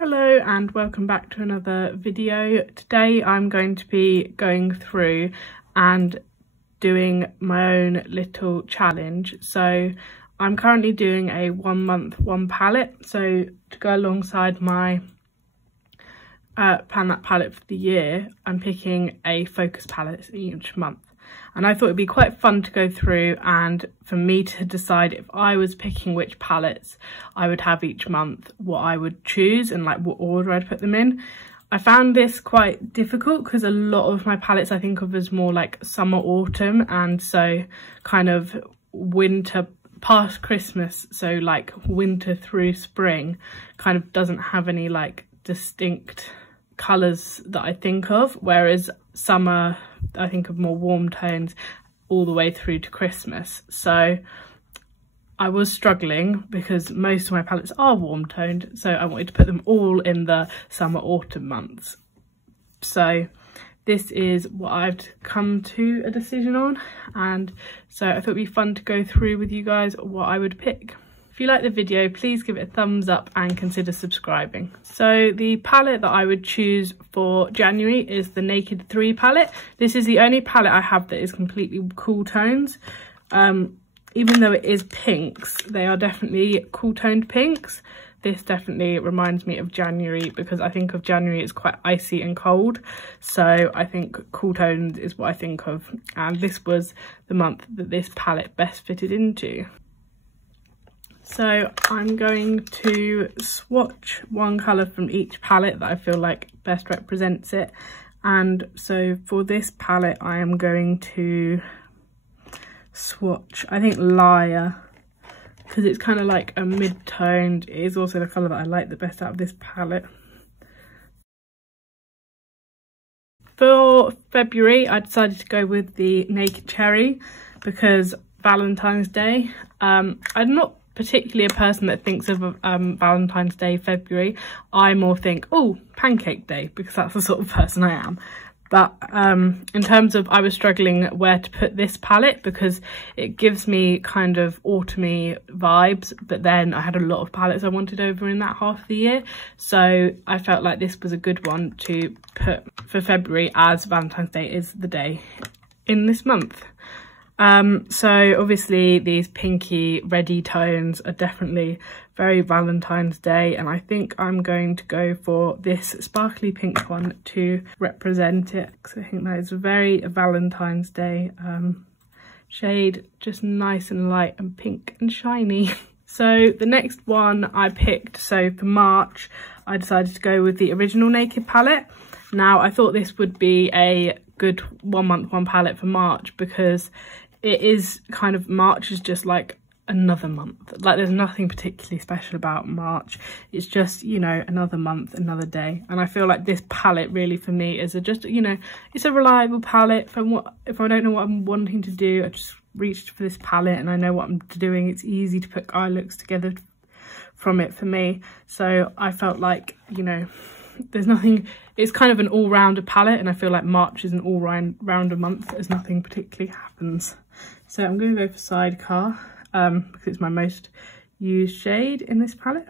Hello and welcome back to another video. Today I'm going to be going through and doing my own little challenge. So I'm currently doing a 1 month, 1 palette. So to go alongside my Plan That palette for the year, I'm picking a focus palette each month. And I thought it'd be quite fun to go through and for me to decide if I was picking which palettes I would have each month, what I would choose and like what order I'd put them in. I found this quite difficult because a lot of my palettes I think of as more like summer, autumn, and so kind of winter past Christmas, so like winter through spring kind of doesn't have any like distinct colours that I think of, whereas summer I think of more warm tones all the way through to Christmas. So I was struggling because most of my palettes are warm toned, so I wanted to put them all in the summer autumn months. So this is what I've come to a decision on, and so I thought it'd be fun to go through with you guys what I would pick. If you like the video, please give it a thumbs up and consider subscribing. So the palette that I would choose for January is the Naked 3 palette. This is the only palette I have that is completely cool tones. Even though it is pinks, they are definitely cool toned pinks. This definitely reminds me of January because I think of January as quite icy and cold. So I think cool tones is what I think of. And this was the month that this palette best fitted into. So I'm going to swatch one colour from each palette that I feel like best represents it. And so for this palette, I am going to swatch, I think, Liar, because it's kind of like a mid-toned. It is also the colour that I like the best out of this palette. For February, I decided to go with the Naked Cherry because Valentine's Day. I'm not particularly a person that thinks of Valentine's Day, February. I more think, oh, Pancake Day, because that's the sort of person I am. But in terms of, I was struggling where to put this palette because it gives me kind of autumny vibes, but then I had a lot of palettes I wanted over in that half of the year. So I felt like this was a good one to put for February, as Valentine's Day is the day in this month. So obviously these pinky reddy tones are definitely very Valentine's Day, and I think I'm going to go for this sparkly pink one to represent it because I think that is a very Valentine's Day shade, just nice and light and pink and shiny. So the next one I picked, so for March, I decided to go with the original Naked palette. Now I thought this would be a good 1 month, 1 palette for March because it is kind of, March is just like another month. Like there's nothing particularly special about March. It's just, you know, another month, another day. And I feel like this palette really for me is just, you know, it's a reliable palette. If I don't know what I'm wanting to do, I just reached for this palette and I know what I'm doing. It's easy to put eye looks together from it for me. So I felt like, you know, there's nothing, it's kind of an all-rounder palette, and I feel like March is an all-rounder month as nothing particularly happens. So I'm going to go for Sidecar because it's my most used shade in this palette,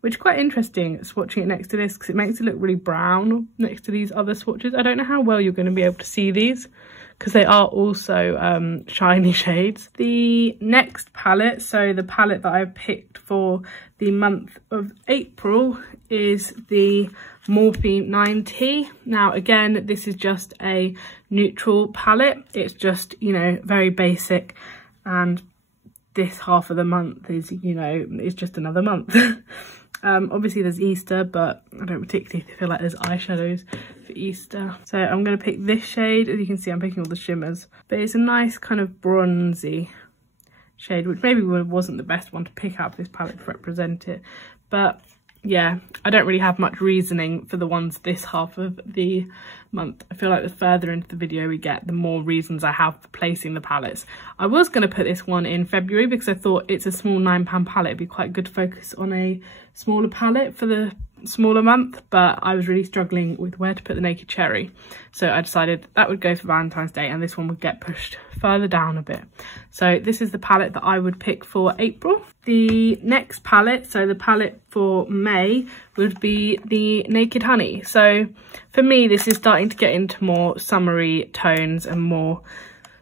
which is quite interesting swatching it next to this because it makes it look really brown next to these other swatches. I don't know how well you're going to be able to see these because they are also shiny shades. The next palette, so the palette that I've picked for the month of April, is the Morphe 9T. Now again, this is just a neutral palette. It's just, you know, very basic, and this half of the month is, you know, it's just another month. Obviously there's Easter, but I don't particularly feel like there's eyeshadows for Easter. So I'm going to pick this shade. As you can see, I'm picking all the shimmers, but it's a nice kind of bronzy shade, which maybe wasn't the best one to pick out of this palette to represent it. But yeah, I don't really have much reasoning for the ones this half of the month. I feel like the further into the video we get, the more reasons I have for placing the palettes. I was going to put this one in February because I thought it's a small £9 palette. It'd be quite good to focus on a smaller palette for the smaller month, but I was really struggling with where to put the Naked Cherry, so I decided that would go for Valentine's Day and this one would get pushed further down a bit. So this is the palette that I would pick for April. The next palette, so the palette for May, would be the Naked Honey. So for me, this is starting to get into more summery tones and more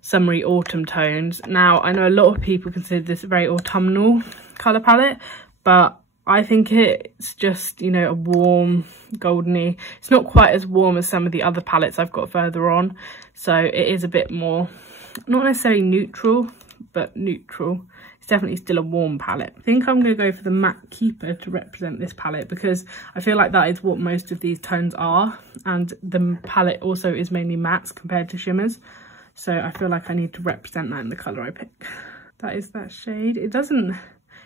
summery autumn tones. Now I know a lot of people consider this a very autumnal colour palette, but I think it's just, you know, a warm goldeny. It's not quite as warm as some of the other palettes I've got further on. So it is a bit more, not necessarily neutral, but neutral. It's definitely still a warm palette. I think I'm going to go for the Matte Keeper to represent this palette, because I feel like that is what most of these tones are. And the palette also is mainly mattes compared to shimmers. So I feel like I need to represent that in the colour I pick. That is that shade. It doesn't...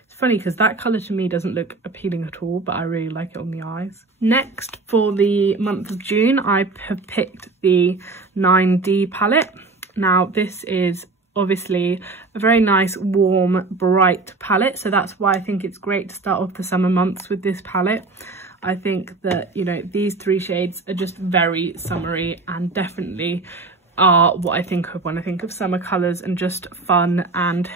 It's funny because that colour to me doesn't look appealing at all, but I really like it on the eyes. Next, for the month of June, I have picked the 9D palette. Now this is obviously a very nice, warm, bright palette, so that's why I think it's great to start off the summer months with this palette. I think that, you know, these three shades are just very summery and definitely are what I think of when I think of summer colours and just fun and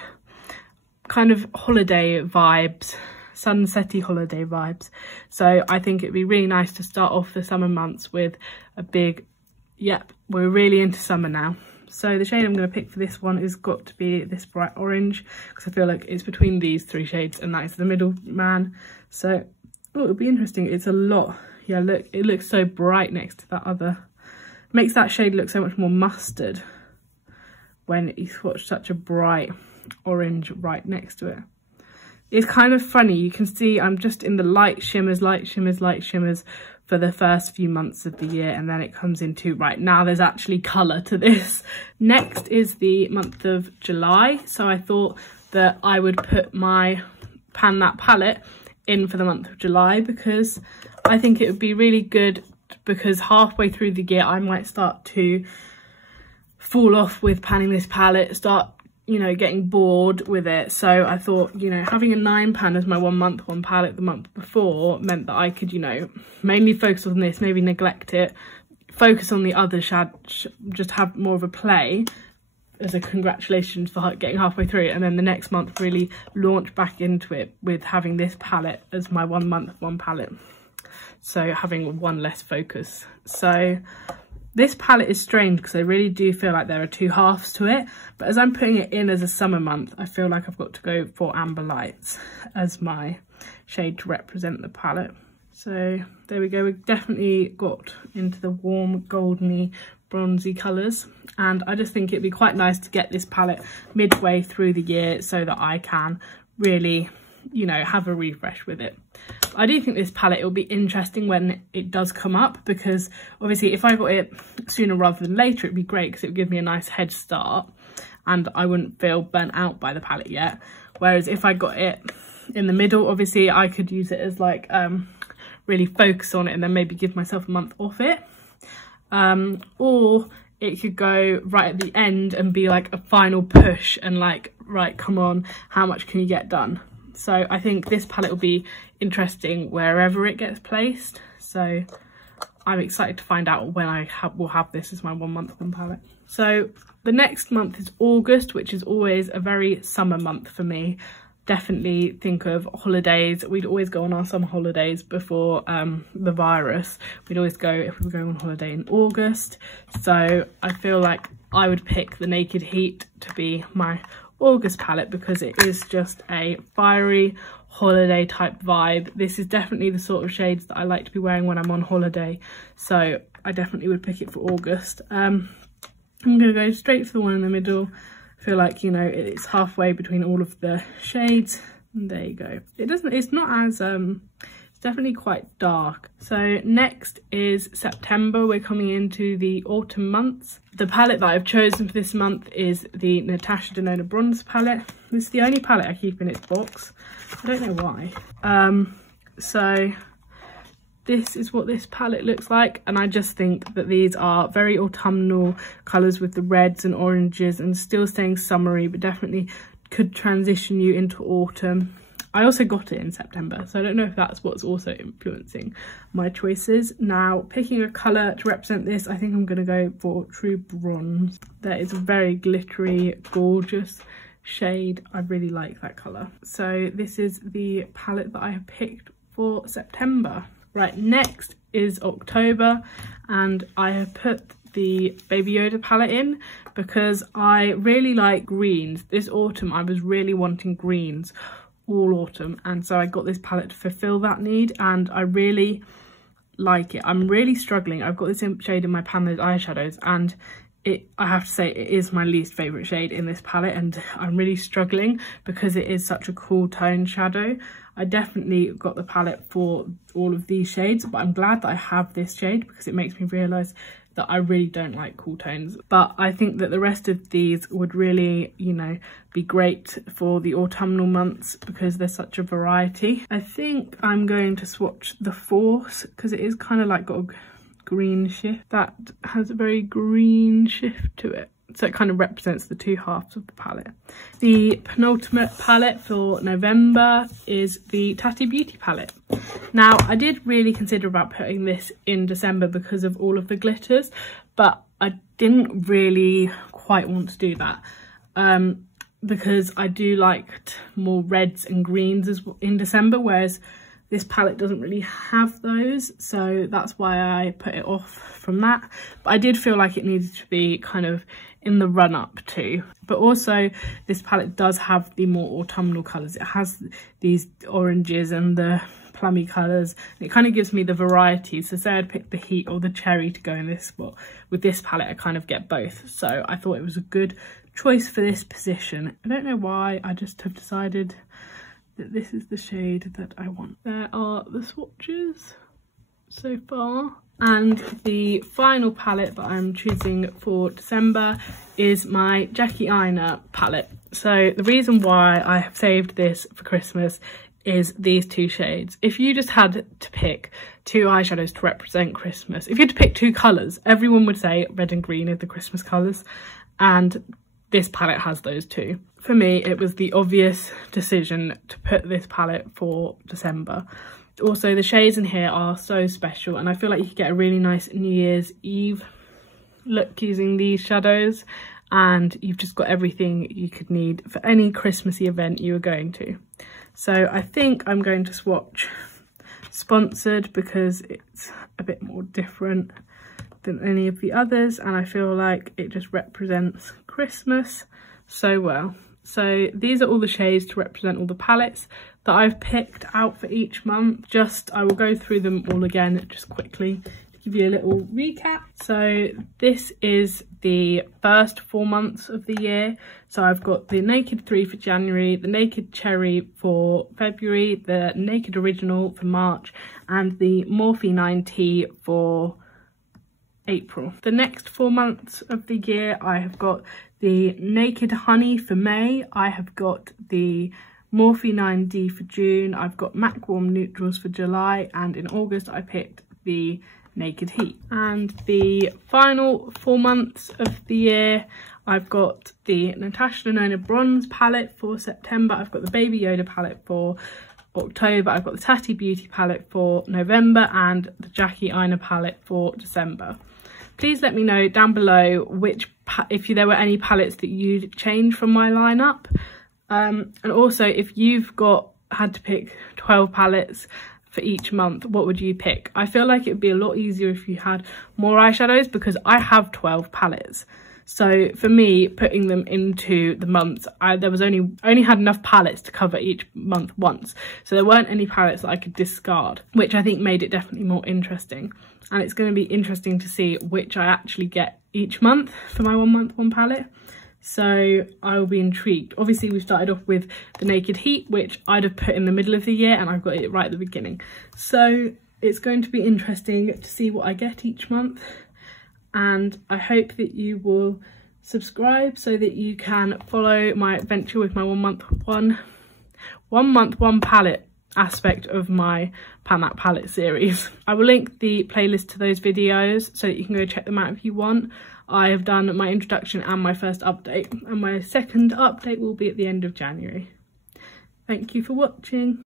kind of holiday vibes, sunsetty holiday vibes. So I think it'd be really nice to start off the summer months with a big, yep, we're really into summer now. So the shade I'm going to pick for this one has got to be this bright orange, because I feel like it's between these three shades and that is the middle man. So oh, it'll be interesting. It's a lot. Yeah, look, it looks so bright next to that other. Makes that shade look so much more mustard when you've got such a bright orange right next to it. It's kind of funny, you can see I'm just in the light shimmers for the first few months of the year, and then it comes into, right, now there's actually colour to this. Next is the month of July, so I thought that I would put my Pan That palette in for the month of July, because I think it would be really good, because halfway through the year I might start to fall off with panning this palette, start, you know, getting bored with it. So I thought, you know, having a 9 pan as my 1 month one palette the month before meant that I could, you know, mainly focus on this, maybe neglect it, focus on the other just have more of a play as a congratulations for getting halfway through it, and then the next month really launch back into it with having this palette as my 1 month one palette. So having one less focus. So this palette is strange because I really do feel like there are two halves to it, but as I'm putting it in as a summer month, I feel like I've got to go for Amber Lights as my shade to represent the palette. So there we go, we've definitely got into the warm goldeny bronzy colours, and I just think it'd be quite nice to get this palette midway through the year so that I can really, you know, have a refresh with it. I do think this palette will be interesting when it does come up, because obviously if I got it sooner rather than later it'd be great because it would give me a nice head start and I wouldn't feel burnt out by the palette yet. Whereas if I got it in the middle, obviously I could use it as like really focus on it and then maybe give myself a month off it, or it could go right at the end and be like a final push and like, right, come on, how much can you get done? So I think this palette will be interesting wherever it gets placed. So I'm excited to find out when I will have this as my 1 month one palette. So the next month is August, which is always a very summer month for me. Definitely think of holidays. We'd always go on our summer holidays before the virus. We'd always go, if we were going on holiday, in August. So I feel like I would pick the Naked Heat to be my August palette because it is just a fiery holiday type vibe. This is definitely the sort of shades that I like to be wearing when I'm on holiday, so I definitely would pick it for August. I'm gonna go straight for the one in the middle. I feel like, you know, it's halfway between all of the shades, and there you go. It's not as it's definitely quite dark. So next is September. We're coming into the autumn months. The palette that I've chosen for this month is the Natasha Denona Bronze palette. This is the only palette I keep in its box. I don't know why. So this is what this palette looks like, and I just think that these are very autumnal colours with the reds and oranges and still staying summery, but definitely could transition you into autumn. I also got it in September, so I don't know if that's what's also influencing my choices. Now, picking a colour to represent this, I think I'm going to go for True Bronze. That is a very glittery, gorgeous shade. I really like that colour. So this is the palette that I have picked for September. Right, next is October, and I have put the Baby Yoda palette in because I really like greens. This autumn I was really wanting greens all autumn, and so I got this palette to fulfill that need, and I really like it. I'm really struggling. I've got this shade in my Pan eyeshadows, and I have to say it is my least favourite shade in this palette, and I'm really struggling because it is such a cool tone shadow. I definitely got the palette for all of these shades, but I'm glad that I have this shade because it makes me realise that I really don't like cool tones. But I think that the rest of these would really, you know, be great for the autumnal months because there's such a variety. I think I'm going to swatch the Force because it is kind of like got a green shift. That has a very green shift to it. So it kind of represents the two halves of the palette. The penultimate palette for November is the Tatti Beauty palette. Now, I did really consider about putting this in December because of all of the glitters, but I didn't really quite want to do that because I do like more reds and greens in December, whereas this palette doesn't really have those, so that's why I put it off from that. But I did feel like it needed to be kind of in the run up to. But also this palette does have the more autumnal colours. It has these oranges and the plummy colours. It kind of gives me the variety. So say I'd pick the Heat or the Cherry to go in this spot. With this palette I kind of get both. So I thought it was a good choice for this position. I don't know why, I just have decided that this is the shade that I want. There are the swatches so far. And the final palette that I'm choosing for December is my Jackie Aina palette. So the reason why I have saved this for Christmas is these two shades. If you just had to pick two eyeshadows to represent Christmas, if you had to pick two colours, everyone would say red and green are the Christmas colours, and this palette has those two. For me, it was the obvious decision to put this palette for December. Also, the shades in here are so special, and I feel like you could get a really nice New Year's Eve look using these shadows, and you've just got everything you could need for any Christmassy event you were going to. So I think I'm going to swatch Sponsored because it's a bit more different than any of the others, and I feel like it just represents Christmas so well. So these are all the shades to represent all the palettes that I've picked out for each month. I will go through them all again just quickly to give you a little recap. So this is the first 4 months of the year. So I've got the Naked 3 for January, the Naked Cherry for February, the Naked Original for March, and the Morphe 9T for April. The next 4 months of the year, I have got the Naked Honey for May, I have got the Morphe 9D for June, I've got MAC Warm Neutrals for July, and in August I picked the Naked Heat. And the final 4 months of the year, I've got the Natasha Denona Bronze palette for September, I've got the Baby Yoda palette for October, I've got the Tatti Beauty palette for November, and the Jackie Aina palette for December. Please let me know down below if there were any palettes that you'd change from my lineup. And also, if you've had to pick 12 palettes for each month, what would you pick? I feel like it would be a lot easier if you had more eyeshadows because I have 12 palettes. So for me, putting them into the months, there was only had enough palettes to cover each month once. So there weren't any palettes that I could discard, which I think made it definitely more interesting. And it's going to be interesting to see which I actually get each month for my 1 month 1 palette. So I will be intrigued. Obviously, we started off with the Naked Heat, which I'd have put in the middle of the year, and I've got it right at the beginning. So it's going to be interesting to see what I get each month. And I hope that you will subscribe so that you can follow my adventure with my 1 month 1 palette aspect of my Pan That Palette series. I will link the playlist to those videos so that you can go check them out if you want. I have done my introduction and my first update, and my second update will be at the end of January. Thank you for watching.